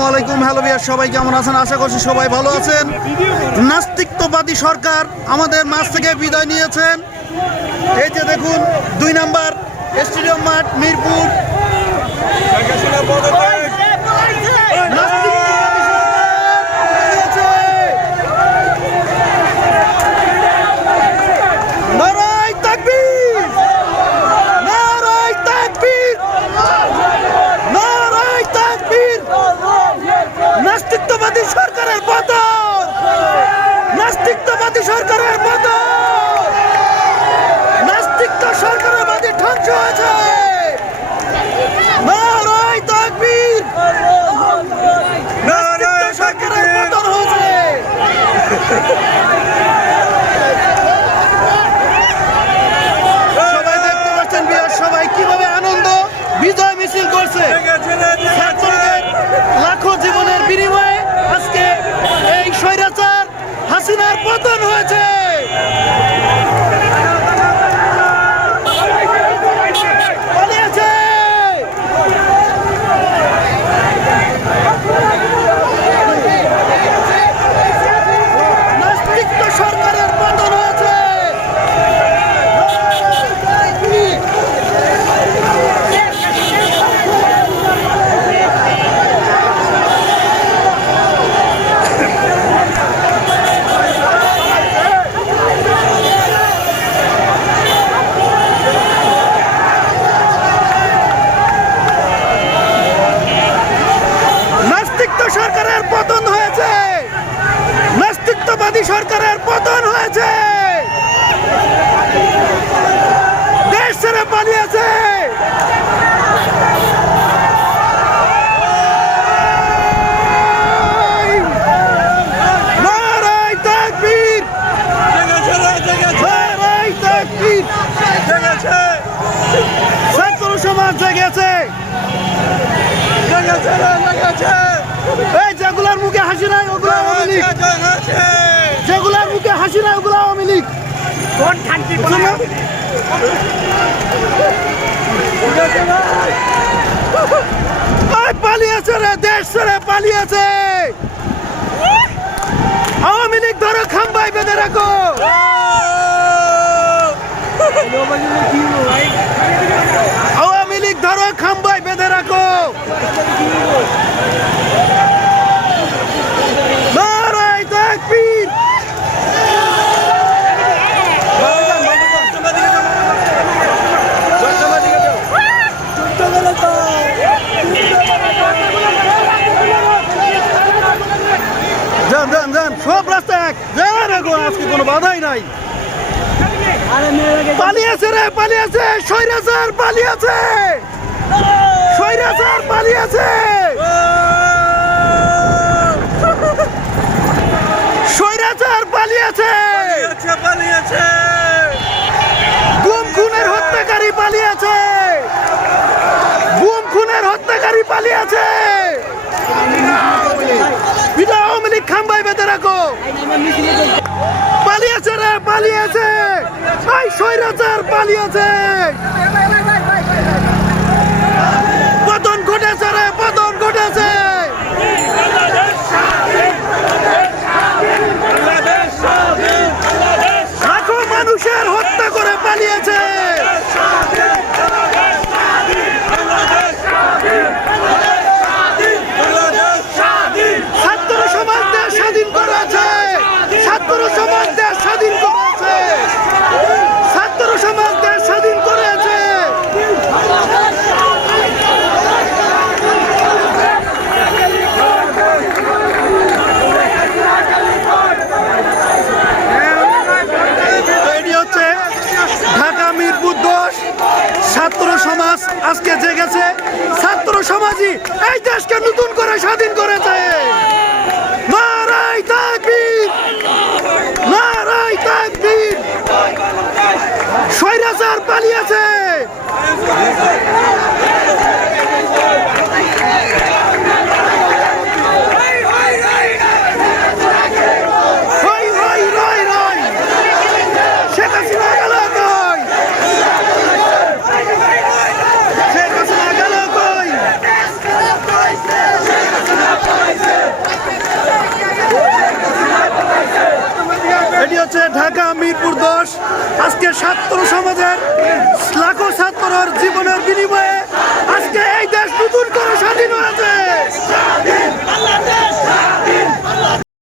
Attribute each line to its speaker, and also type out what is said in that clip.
Speaker 1: আসসালামু আলাইকুম। হ্যালো বিয়ার সবাই কেমন আছেন? আশা করছি সবাই ভালো আছেন। নাস্তিকত্ববাদী সরকার আমাদের মাছ থেকে বিদায় নিয়েছেন। এই যে দেখুন, দুই নাম্বার স্টেডিয়াম মাঠ, মিরপুর নাস্তিত্ববাদী সরকার নারায় তাকবীর নারায় তাকবীর নারায় তাকবীর নাস্তিত্ববাদী সরকারের পতন নাস্তিত্ববাদী সরকারের পতন নাস্তিত্ব সরকারের বাদী ধ্বংস হয়েছে নারায় তাকবীর নাস্তিত্ব সরকারের পতন হয়েছে সবাই দেখতে পাচ্ছেন বিহার সবাই কীভাবে আনন্দ বিজয় মিছিল করছে ছাত্রদের লাখো জীবনের বিনিময়ে আজকে এই স্বৈরাচার হাসিনার পতন হয়েছে পালিয়েছে নাস্তিক্য সরকারের পতন হয়েছে নাস্তিত্ব সরকারের পতন হয়েছে নাস্তিত্ববাদী সরকারের পতন হয়েছে। দেশ ছেড়ে পালিয়েছে। সমাজ জেগেছে। এই যেগুলার মুখে হাসি নাই ওগুলো আওয়ামী লীগ যেগুলার মুখে হাসি নাই ওগুলো আওয়ামী লীগ শোনো। এই পালিয়েছে রে, দেশ ছেড়ে পালিয়েছে। আওয়ামী লীগ ধরো, খাম্বাই বেঁধে রাখো। আওয়ামী লীগ ধরো, খাম্বাই বেঁধে রাখো। সব রাস্তা এক। এখন আজকে কোনো বাধাই নাই। পালিয়েছে রে পালিয়েছে। সৈরাচার পালিয়েছে। সৈরাচার পালিয়েছে। সৈরাচার পালিয়েছে। গুম খুনের হত্যাকারী পালিয়েছে। গুম খুনের হত্যাকারী পালিয়েছে বিটা আওয়ামী লীগ বেঁধে পালিয়েছে রে পালিয়েছে। পালিয়েছে পতন ঘটেছে রে পতন ঘটেছে লাখো মানুষের হত্যা করে পালিয়েছে ছাত্র সমাজ দেশ স্বাধীন করেছে ছাত্র সমাজ দেশ স্বাধীন করেছে ছাত্র সমাজ দেশ স্বাধীন করেছে এটি হচ্ছে ঢাকা মিরপুর দোষ ছাত্র সমাজ আজকে জেগেছে ছাত্র সমাজই এই দেশকে নতুন করে স্বাধীন করেছে। স্বৈরাচার পালিয়েছে। ছাত্র সমাজের লাখো ছাত্রর জীবনের বিনিময়ে